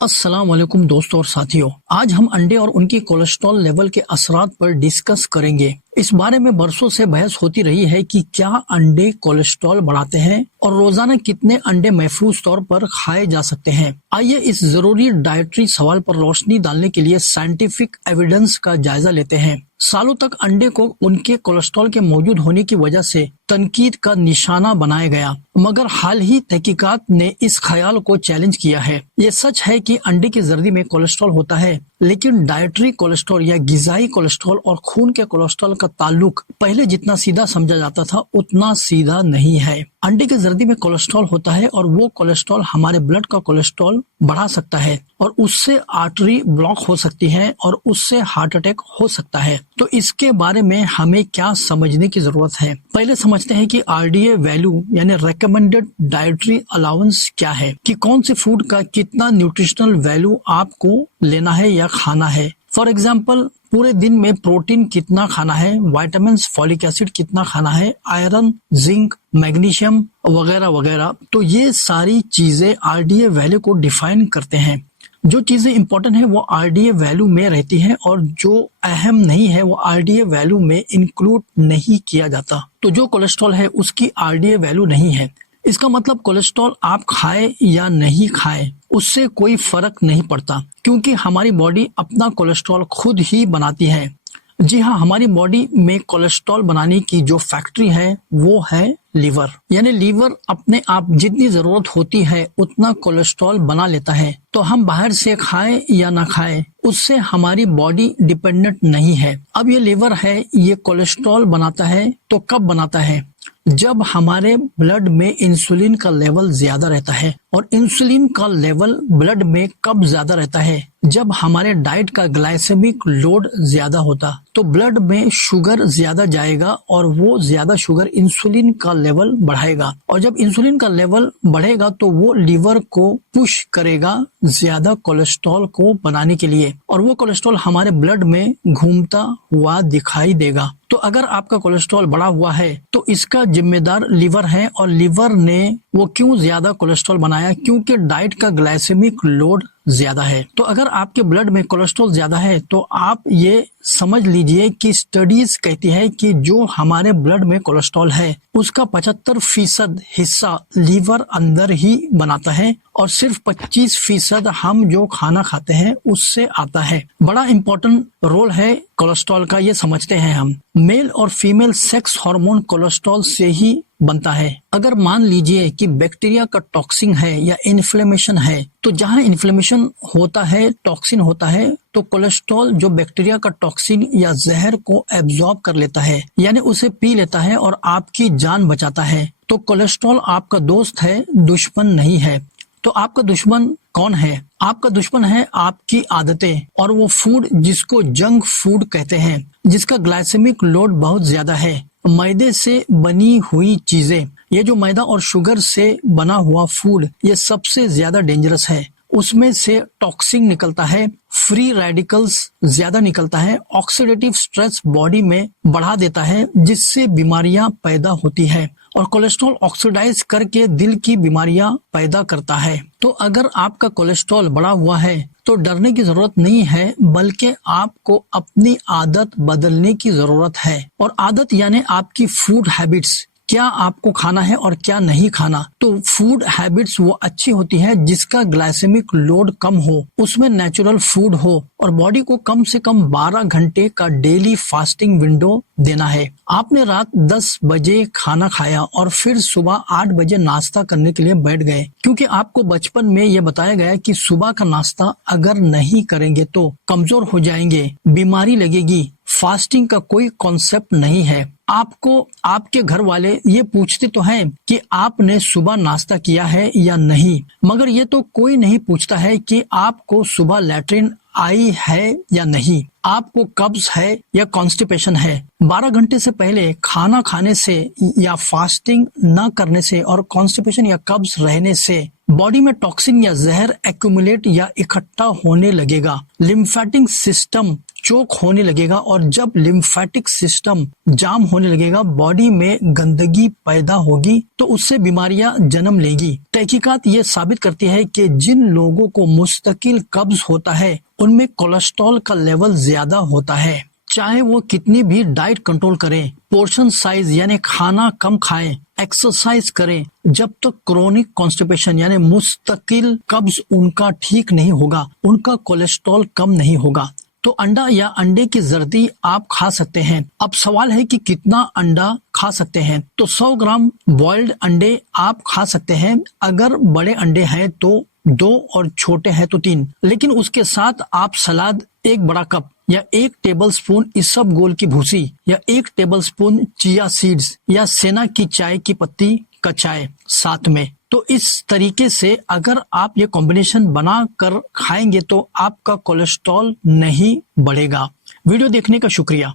अस्सलाम वालेकुम दोस्तों और साथियों। आज हम अंडे और उनकी कोलेस्ट्रॉल लेवल के असरात पर डिस्कस करेंगे। इस बारे में बरसों से बहस होती रही है कि क्या अंडे कोलेस्ट्रॉल बढ़ाते हैं और रोजाना कितने अंडे महफूज तौर पर खाए जा सकते हैं। आइए इस जरूरी डाइटरी सवाल पर रोशनी डालने के लिए साइंटिफिक एविडेंस का जायजा लेते हैं। सालों तक अंडे को उनके कोलेस्ट्रॉल के मौजूद होने की वजह से तनकीद का निशाना बनाया गया, मगर हाल ही तहकीकात ने इस ख्याल को चैलेंज किया है। ये सच है कि अंडे की जर्दी में कोलेस्ट्रॉल होता है, लेकिन डाइटरी कोलेस्ट्रॉल या गिजाई कोलेस्ट्रॉल और खून के कोलेस्ट्रॉल का ताल्लुक पहले जितना सीधा समझा जाता था उतना सीधा नहीं है। अंडे की जर्दी में कोलेस्ट्रॉल होता है और वो कोलेस्ट्रॉल हमारे ब्लड का कोलेस्ट्रॉल बढ़ा सकता है और उससे आर्टरी ब्लॉक हो सकती है और उससे हार्ट अटैक हो सकता है। तो इसके बारे में हमें क्या समझने की जरूरत है। पहले समझते हैं कि आरडीए वैल्यू यानी रेकमेंडेड डाइटरी अलाउंस क्या है, कि कौन से फूड का कितना न्यूट्रिशनल वैल्यू आपको लेना है या खाना है। फॉर एग्जाम्पल, पूरे दिन में प्रोटीन कितना खाना है, विटामिन फॉलिक एसिड कितना खाना है, आयरन, जिंक, मैग्नीशियम वगैरह वगैरह। तो ये सारी चीजें आरडीए वैल्यू को डिफाइन करते हैं। जो चीजें इंपॉर्टेंट है वो आरडीए वैल्यू में रहती है और जो अहम नहीं है वो आरडीए वैल्यू में इंक्लूड नहीं किया जाता। तो जो कोलेस्ट्रॉल है उसकी आरडीए वैल्यू नहीं है। इसका मतलब कोलेस्ट्रॉल आप खाए या नहीं खाए उससे कोई फर्क नहीं पड़ता, क्योंकि हमारी बॉडी अपना कोलेस्ट्रॉल खुद ही बनाती है। जी हाँ, हमारी बॉडी में कोलेस्ट्रॉल बनाने की जो फैक्ट्री है वो है लीवर। यानी लीवर अपने आप जितनी जरूरत होती है उतना कोलेस्ट्रॉल बना लेता है। तो हम बाहर से खाएं या ना खाएं उससे हमारी बॉडी डिपेंडेंट नहीं है। अब ये लीवर है, ये कोलेस्ट्रॉल बनाता है तो कब बनाता है? जब हमारे ब्लड में इंसुलिन का लेवल ज्यादा रहता है। और इंसुलिन का लेवल ब्लड में कब ज्यादा रहता है? जब हमारे डाइट का ग्लाइसेमिक लोड ज्यादा होता तो ब्लड में शुगर ज्यादा जाएगा और वो ज्यादा शुगर इंसुलिन का लेवल बढ़ाएगा, और जब इंसुलिन का लेवल बढ़ेगा तो वो लीवर को पुश करेगा ज्यादा कोलेस्ट्रॉल को बनाने के लिए, और वो कोलेस्ट्रॉल हमारे ब्लड में घूमता हुआ दिखाई देगा। तो अगर आपका कोलेस्ट्रॉल बढ़ा हुआ है तो इसका जिम्मेदार लीवर है। और लीवर ने वो क्यों ज्यादा कोलेस्ट्रॉल बनाया? क्योंकि डाइट का ग्लाइसेमिक लोड ज्यादा है। तो अगर आपके ब्लड में कोलेस्ट्रॉल ज्यादा है तो आप ये समझ लीजिए कि स्टडीज कहती है कि जो हमारे ब्लड में कोलेस्ट्रॉल है उसका 75% हिस्सा लीवर अंदर ही बनाता है और सिर्फ 25% हम जो खाना खाते हैं उससे आता है। बड़ा इंपॉर्टेंट रोल है कोलेस्ट्रॉल का, ये समझते हैं हम। मेल और फीमेल सेक्स हार्मोन कोलेस्ट्रॉल से ही बनता है। अगर मान लीजिए कि बैक्टीरिया का टॉक्सिन है या इन्फ्लेमेशन है, तो जहां इन्फ्लेमेशन होता है, टॉक्सिन होता है, तो कोलेस्ट्रॉल जो बैक्टीरिया का टॉक्सिन या जहर को एब्जॉर्ब कर लेता है, यानी उसे पी लेता है और आपकी जान बचाता है। तो कोलेस्ट्रॉल आपका दोस्त है, दुश्मन नहीं है। तो आपका दुश्मन कौन है? आपका दुश्मन है आपकी आदतें और वो फूड जिसको जंक फूड कहते हैं, जिसका ग्लाइसेमिक लोड बहुत ज्यादा है। मैदे से बनी हुई चीजें, ये जो मैदा और शुगर से बना हुआ फूड, ये सबसे ज्यादा डेंजरस है। उसमें से टॉक्सिन निकलता है, फ्री रेडिकल्स ज्यादा निकलता है, ऑक्सीडेटिव स्ट्रेस बॉडी में बढ़ा देता है जिससे बीमारियां पैदा होती है, और कोलेस्ट्रॉल ऑक्सीडाइज करके दिल की बीमारियां पैदा करता है। तो अगर आपका कोलेस्ट्रॉल बढ़ा हुआ है तो डरने की जरूरत नहीं है, बल्कि आपको अपनी आदत बदलने की जरूरत है। और आदत यानी आपकी फूड हैबिट्स, क्या आपको खाना है और क्या नहीं खाना। तो फूड हैबिट्स वो अच्छी होती है जिसका ग्लाइसेमिक लोड कम हो, उसमें नेचुरल फूड हो, और बॉडी को कम से कम 12 घंटे का डेली फास्टिंग विंडो देना है। आपने रात 10 बजे खाना खाया और फिर सुबह 8 बजे नाश्ता करने के लिए बैठ गए, क्योंकि आपको बचपन में ये बताया गया कि सुबह का नाश्ता अगर नहीं करेंगे तो कमजोर हो जाएंगे, बीमारी लगेगी। फास्टिंग का कोई कॉन्सेप्ट नहीं है। आपको आपके घर वाले ये पूछते तो हैं कि आपने सुबह नाश्ता किया है या नहीं, मगर ये तो कोई नहीं पूछता है कि आपको सुबह लैट्रिन आई है या नहीं, आपको कब्ज है या कॉन्स्टिपेशन है। 12 घंटे से पहले खाना खाने से या फास्टिंग न करने से और कॉन्स्टिपेशन या कब्ज रहने से बॉडी में टॉक्सिन या जहर एक्यूमुलेट या इकट्ठा होने लगेगा, लिम्फेटिक सिस्टम चोक होने लगेगा और जब लिम्फेटिक सिस्टम जाम होने लगेगा, बॉडी में गंदगी पैदा होगी तो उससे बीमारियां जन्म लेगी। तहकीकात ये साबित करती है कि जिन लोगों को मुस्तकिल कब्ज होता है उनमें कोलेस्ट्रॉल का लेवल ज्यादा होता है। चाहे वो कितनी भी डाइट कंट्रोल करें, पोर्शन साइज यानी खाना कम खाएं, एक्सरसाइज करें, जब तक क्रोनिक कॉन्स्टिपेशन यानी मुस्तकिल कब्ज उनका ठीक नहीं होगा, उनका कोलेस्ट्रॉल कम नहीं होगा। तो अंडा या अंडे की जर्दी आप खा सकते हैं। अब सवाल है कि कितना अंडा खा सकते हैं। तो 100 ग्राम बॉइल्ड अंडे आप खा सकते हैं। अगर बड़े अंडे हैं तो 2 और छोटे हैं तो 3। लेकिन उसके साथ आप सलाद 1 बड़ा कप या 1 टेबलस्पून इसबगोल की भूसी या 1 टेबलस्पून चिया सीड्स या सेना की चाय की पत्ती का चाय साथ में। तो इस तरीके से अगर आप ये कॉम्बिनेशन बना कर खाएंगे तो आपका कोलेस्ट्रॉल नहीं बढ़ेगा। वीडियो देखने का शुक्रिया।